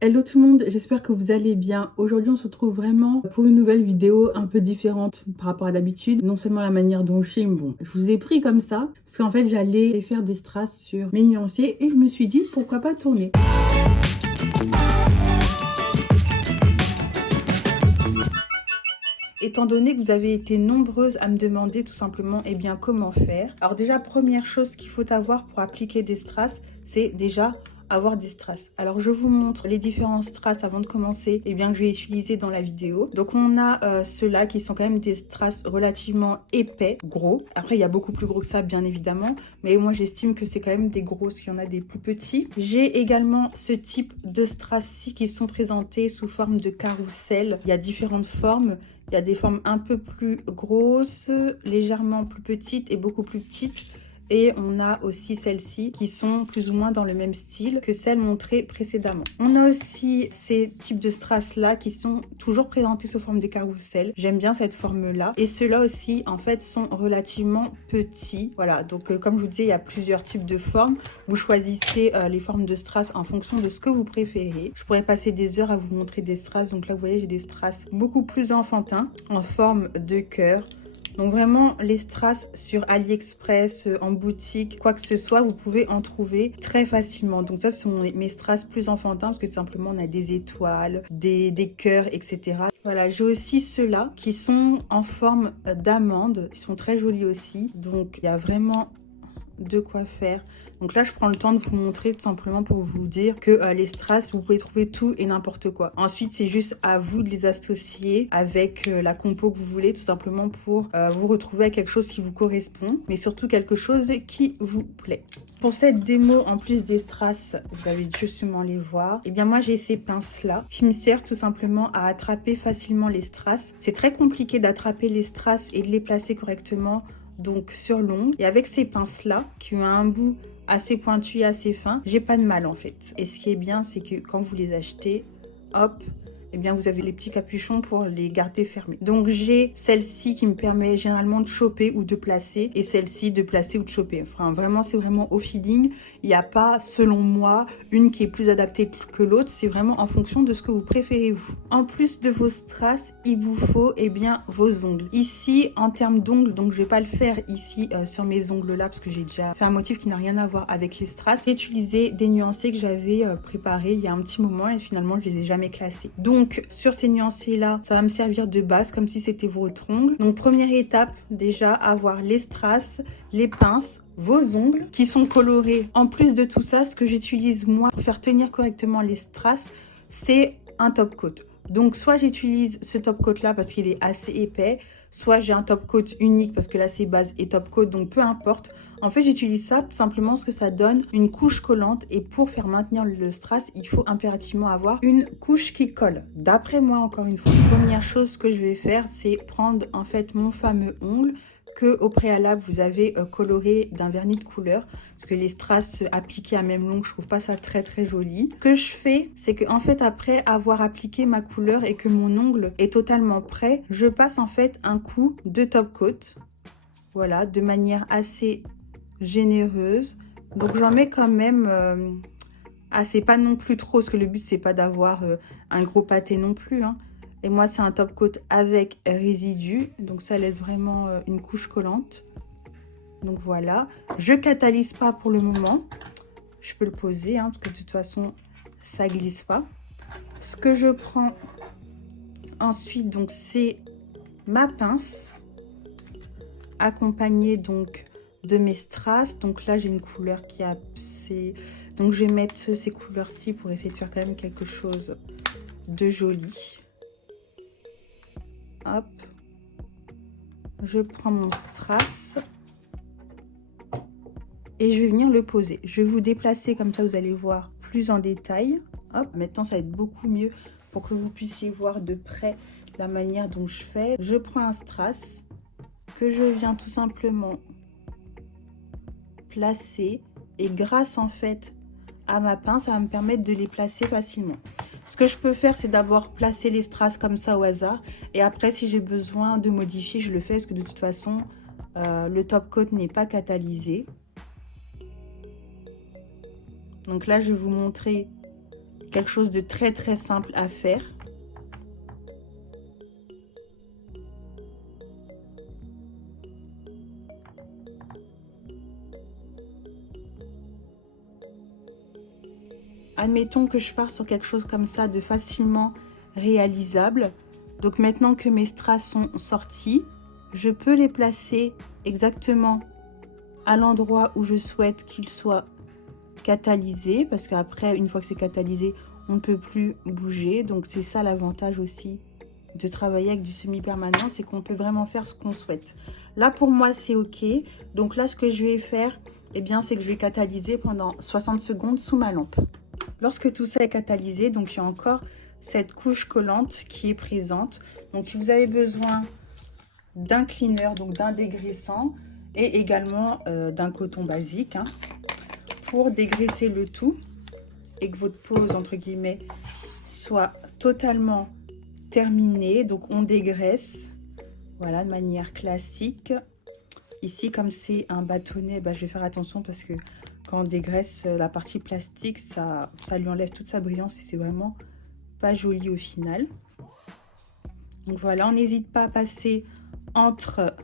Hello tout le monde, j'espère que vous allez bien. Aujourd'hui, on se retrouve vraiment pour une nouvelle vidéo un peu différente par rapport à d'habitude. Non seulement la manière dont je filme, bon, je vous ai pris comme ça, parce qu'en fait, j'allais faire des strass sur mes nuanciers et je me suis dit, pourquoi pas tourner. Étant donné que vous avez été nombreuses à me demander tout simplement comment faire. Alors déjà, première chose qu'il faut avoir pour appliquer des strass, c'est déjà avoir des strass. Alors je vous montre les différents strass avant de commencer que je vais utiliser dans la vidéo. Donc on a ceux-là qui sont quand même des strass relativement épais, gros. Après il y a beaucoup plus gros que ça bien évidemment, mais moi j'estime que c'est quand même des gros, parce qu'il y en a des plus petits. J'ai également ce type de strass-ci qui sont présentés sous forme de carrousel. Il y a différentes formes. Il y a des formes un peu plus grosses, légèrement plus petites et beaucoup plus petites. Et on a aussi celles-ci qui sont plus ou moins dans le même style que celles montrées précédemment. On a aussi ces types de strass-là qui sont toujours présentés sous forme de carrousel. J'aime bien cette forme-là. Et ceux-là aussi, en fait, sont relativement petits. Voilà, donc comme je vous disais, il y a plusieurs types de formes. Vous choisissez les formes de strass en fonction de ce que vous préférez. Je pourrais passer des heures à vous montrer des strass. Donc là, vous voyez, j'ai des strass beaucoup plus enfantins en forme de cœur. Donc vraiment, les strass sur AliExpress, en boutique, quoi que ce soit, vous pouvez en trouver très facilement. Donc ça, ce sont mes strass plus enfantins parce que tout simplement, on a des étoiles, des cœurs, etc. Voilà, j'ai aussi ceux-là qui sont en forme d'amande. Ils sont très jolis aussi. Donc, il y a vraiment de quoi faire. Donc là, je prends le temps de vous montrer tout simplement pour vous dire que les strass, vous pouvez trouver tout et n'importe quoi. Ensuite, c'est juste à vous de les associer avec la compo que vous voulez, tout simplement pour vous retrouver à quelque chose qui vous correspond, mais surtout quelque chose qui vous plaît. Pour cette démo, en plus des strass, vous allez justement les voir, moi j'ai ces pinces-là qui me servent tout simplement à attraper facilement les strass. C'est très compliqué d'attraper les strass et de les placer correctement donc sur l'ongle. Et avec ces pinces là qui ont un bout assez pointu et assez fin, j'ai pas de mal en fait. Et ce qui est bien, c'est que quand vous les achetez, hop, vous avez les petits capuchons pour les garder fermés. Donc j'ai celle-ci qui me permet généralement de choper ou de placer, et celle-ci de placer ou de choper. Enfin vraiment, c'est vraiment au feeling. Il n'y a pas, selon moi, une qui est plus adaptée que l'autre. C'est vraiment en fonction de ce que vous préférez vous. En plus de vos strass, il vous faut vos ongles. Ici, en termes d'ongles, donc je vais pas le faire ici sur mes ongles là parce que j'ai déjà fait un motif qui n'a rien à voir avec les strass. J'ai utilisé des nuancés que j'avais préparés il y a un petit moment et finalement je les ai jamais classés. Donc sur ces nuancés là, ça va me servir de base comme si c'était votre ongle. Donc première étape, déjà avoir les strass, les pinces, vos ongles qui sont colorés. En plus de tout ça, ce que j'utilise moi pour faire tenir correctement les strass, c'est un top coat. Donc soit j'utilise ce top coat là parce qu'il est assez épais, soit j'ai un top coat unique parce que là c'est base et top coat, donc peu importe. En fait, j'utilise ça tout simplement parce que ça donne une couche collante, et pour faire maintenir le strass, il faut impérativement avoir une couche qui colle. D'après moi, encore une fois, première chose que je vais faire, c'est prendre en fait mon fameux ongle que au préalable vous avez coloré d'un vernis de couleur, parce que les strass appliqués à même longue, je trouve pas ça très joli. Ce que je fais, c'est que en fait après avoir appliqué ma couleur et que mon ongle est totalement prêt, je passe en fait un coup de top coat, voilà, de manière assez généreuse. Donc j'en mets quand même assez, pas non plus trop, parce que le but c'est pas d'avoir un gros pâté non plus, hein. Et moi c'est un top coat avec résidu, donc ça laisse vraiment une couche collante. Donc voilà, je catalyse pas pour le moment, je peux le poser hein, parce que de toute façon ça glisse pas. Ce que je prends ensuite, donc c'est ma pince accompagnée donc de mes strass. Donc là j'ai une couleur qui a assez, donc je vais mettre ces couleurs-ci pour essayer de faire quand même quelque chose de joli. Hop, je prends mon strass et je vais venir le poser. Je vais vous déplacer comme ça, vous allez voir plus en détail. Hop, maintenant ça va être beaucoup mieux pour que vous puissiez voir de près la manière dont je fais. Je prends un strass que je viens tout simplement placer, et grâce en fait à ma pince, ça va me permettre de les placer facilement. Ce que je peux faire, c'est d'abord placer les strass comme ça au hasard, et après si j'ai besoin de modifier, je le fais, parce que de toute façon le top coat n'est pas catalysé. Donc là je vais vous montrer quelque chose de très très simple à faire. Admettons que je pars sur quelque chose comme ça de facilement réalisable. Donc maintenant que mes strass sont sortis, je peux les placer exactement à l'endroit où je souhaite qu'ils soient catalysés. Parce qu'après, une fois que c'est catalysé, on ne peut plus bouger. Donc c'est ça l'avantage aussi de travailler avec du semi-permanent, c'est qu'on peut vraiment faire ce qu'on souhaite. Là pour moi c'est ok. Donc là ce que je vais faire, eh bien, c'est que je vais catalyser pendant 60 secondes sous ma lampe. Lorsque tout ça est catalysé, donc il y a encore cette couche collante qui est présente. Donc vous avez besoin d'un cleaner, donc d'un dégraissant et également d'un coton basique pour dégraisser le tout et que votre pose entre guillemets soit totalement terminée. Donc on dégraisse, voilà, de manière classique. Ici, comme c'est un bâtonnet, je vais faire attention parce que quand on dégraisse la partie plastique, ça lui enlève toute sa brillance et c'est vraiment pas joli au final. Donc voilà, on n'hésite pas à passer entre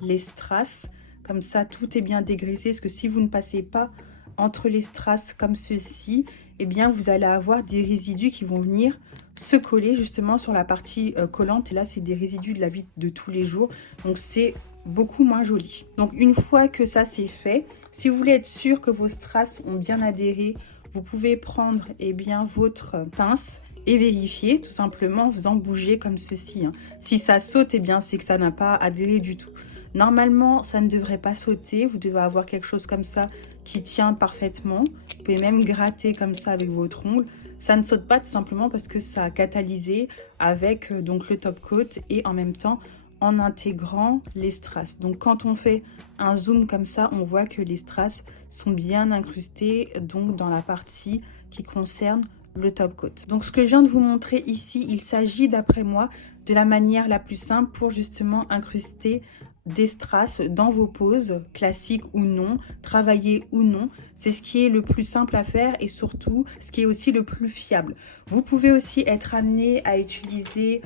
les strass, comme ça tout est bien dégraissé, parce que si vous ne passez pas entre les strass comme ceci, eh bien vous allez avoir des résidus qui vont venir se coller justement sur la partie collante, et là c'est des résidus de la vie de tous les jours, donc c'est beaucoup moins joli. Donc une fois que ça c'est fait, si vous voulez être sûr que vos strass ont bien adhéré, vous pouvez prendre votre pince et vérifier tout simplement en faisant bouger comme ceci. Si ça saute, c'est que ça n'a pas adhéré du tout. Normalement, ça ne devrait pas sauter. Vous devez avoir quelque chose comme ça qui tient parfaitement. Vous pouvez même gratter comme ça avec votre ongle. Ça ne saute pas tout simplement parce que ça a catalysé avec donc le top coat et en même temps en intégrant les strass. Donc quand on fait un zoom comme ça, on voit que les strass sont bien incrustés donc dans la partie qui concerne le top coat. Donc ce que je viens de vous montrer ici, il s'agit d'après moi de la manière la plus simple pour justement incruster des strass dans vos poses, classiques ou non, travaillées ou non. C'est ce qui est le plus simple à faire et surtout ce qui est aussi le plus fiable. Vous pouvez aussi être amené à utiliser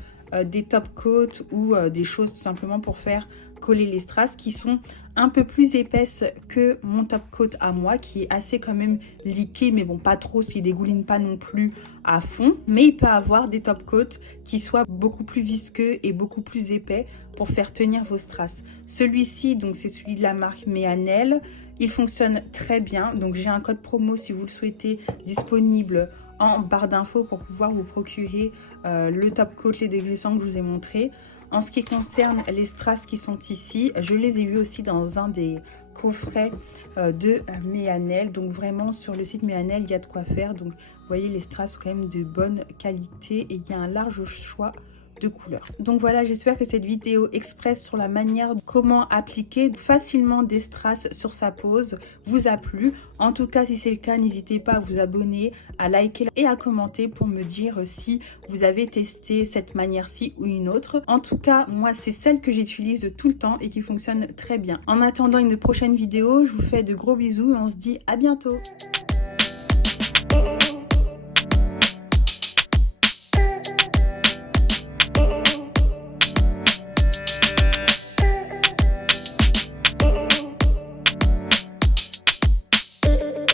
des top coats ou des choses tout simplement pour faire coller les strass qui sont un peu plus épaisses que mon top coat à moi, qui est assez quand même liqué, mais bon, pas trop, s'il dégouline pas non plus à fond. Mais il peut avoir des top coats qui soient beaucoup plus visqueux et beaucoup plus épais pour faire tenir vos strass. Celui-ci, donc c'est celui de la marque Mehanel. Il fonctionne très bien, donc j'ai un code promo si vous le souhaitez disponible en barre d'infos pour pouvoir vous procurer le top coat, les dégraissants que je vous ai montré. En ce qui concerne les strass qui sont ici, je les ai vus aussi dans un des coffrets de Mehanel. Donc vraiment sur le site Mehanel, il y a de quoi faire. Donc vous voyez, les strass sont quand même de bonne qualité et il y a un large choix de couleurs. Donc voilà, j'espère que cette vidéo express sur la manière comment appliquer facilement des strass sur sa pose vous a plu. En tout cas, si c'est le cas, n'hésitez pas à vous abonner, à liker et à commenter pour me dire si vous avez testé cette manière-ci ou une autre. En tout cas, moi, c'est celle que j'utilise tout le temps et qui fonctionne très bien. En attendant une prochaine vidéo, je vous fais de gros bisous et on se dit à bientôt.